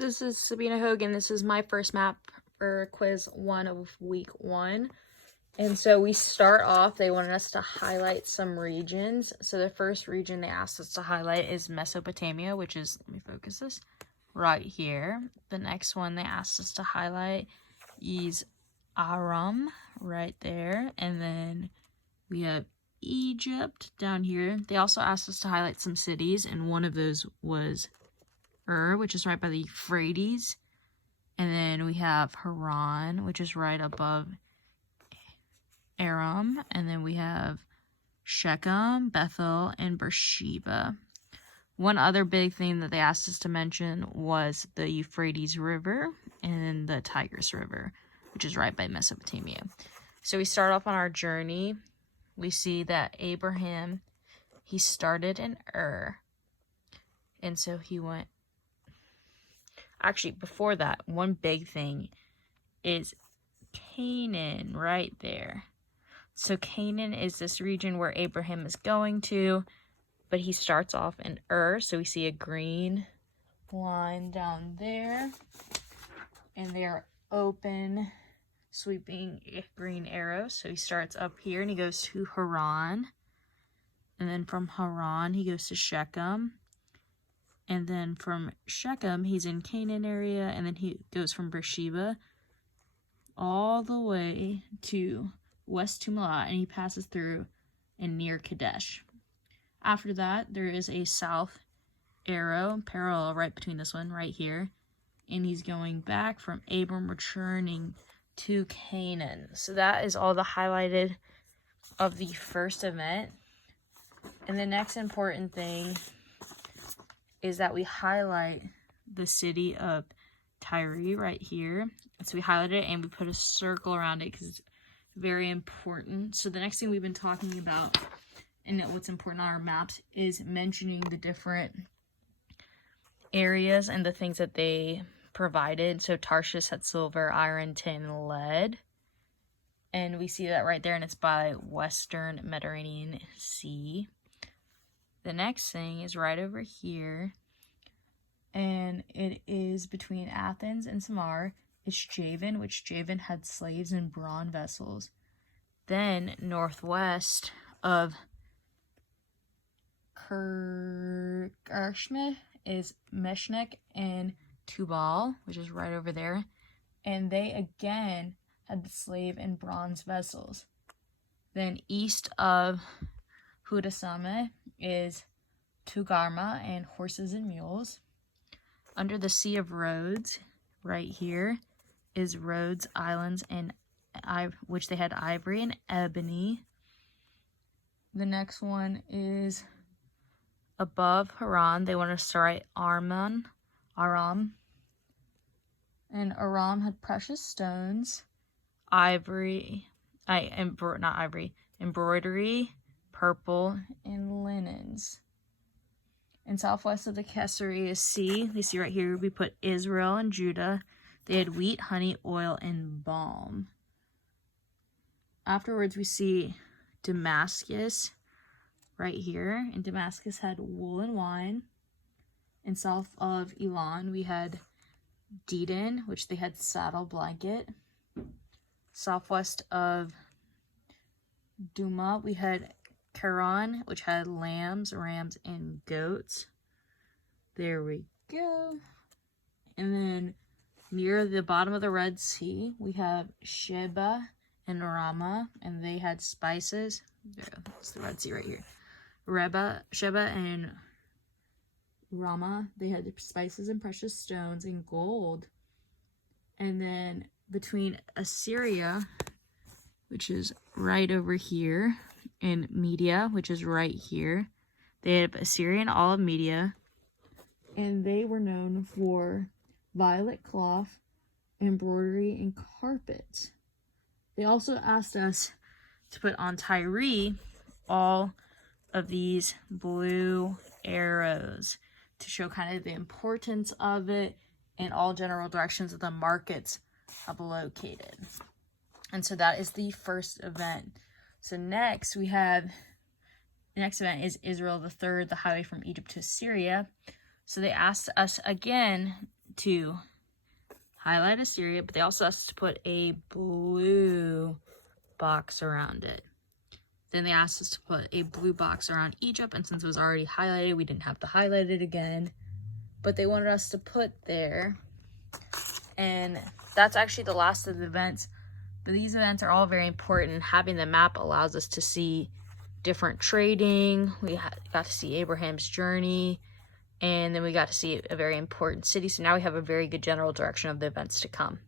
This is Sabina Hogan. This is my first map for quiz 1 of week 1. And so we start off, they wanted us to highlight some regions. So the first region they asked us to highlight is Mesopotamia, which is, let me focus this, right here. The next one they asked us to highlight is Aram, right there. And then we have Egypt down here. They also asked us to highlight some cities, and one of those was which is right by the Euphrates. And then we have Haran, which is right above Aram. And then we have Shechem, Bethel, and Beersheba. One other big thing that they asked us to mention was the Euphrates River and the Tigris River, which is right by Mesopotamia. So we start off on our journey. We see that Abraham, he started in and so he went. Actually, before that, one big thing is Canaan right there. So Canaan is this region where Abraham is going to, but he starts off in So we see a green line down there, and they're open, sweeping green arrows. So he starts up here, and he goes to Haran. And then from Haran, he goes to Shechem. And then from Shechem, he's in Canaan area, and then he goes from Beersheba all the way to West Tumala, and he passes through and near Kadesh. After that, there is a south arrow, parallel right between this one, right here, and he's going back from Abram, returning to Canaan. So that is all the highlighted of the first event. And the next important thing is that we highlight the city of Tyre right here. So we highlight it and we put a circle around it because it's very important. So the next thing we've been talking about and what's important on our maps is mentioning the different areas and the things that they provided. So Tarshish had silver, iron, tin, and lead. And we see that right there, and it's by Western Mediterranean Sea. The next thing is right over here, and it is between Athens and Samar. It's Javan, which Javan had slaves and bronze vessels. Then northwest of Kershmeh is Meshnek and Tubal, which is right over there. And they again had the slave and bronze vessels. Then east of Hudasame is Tugarma and horses and mules. Under the Sea of Rhodes, right here, is Rhodes Islands, and which they had ivory and ebony. The next one is above Haran. They want to write Aram. And Aram had precious stones, embroidery, purple, and linens. And southwest of the Caesarea Sea, we see right here, we put Israel and Judah. They had wheat, honey, oil, and balm. Afterwards, we see Damascus right here. And Damascus had wool and wine. And south of Elon, we had Dedan, which they had saddle blanket. Southwest of Duma, we had Charan, which had lambs, rams, and goats. There we go. And then near the bottom of the Red Sea, we have Sheba and Ramah, and they had spices. That's the Red Sea right here. Sheba and Ramah, they had spices and precious stones and gold. And then between Assyria, which is right over here, and Media, which is right here, they had Assyria and all of Media, and they were known for violet cloth, embroidery, and carpet. They also asked us to put on Tyre all of these blue arrows to show kind of the importance of it and all general directions that the markets have located. And so that is the first event. So next we have, the next event is Israel the Third, the highway from Egypt to Syria. So they asked us again to highlight Assyria, but they also asked us to put a blue box around it. Then they asked us to put a blue box around Egypt, and since it was already highlighted, we didn't have to highlight it again. But they wanted us to put there, and that's actually the last of the events. But these events are all very important. Having the map allows us to see different trading. We got to see Abraham's journey, and then we got to see a very important city. So now we have a very good general direction of the events to come.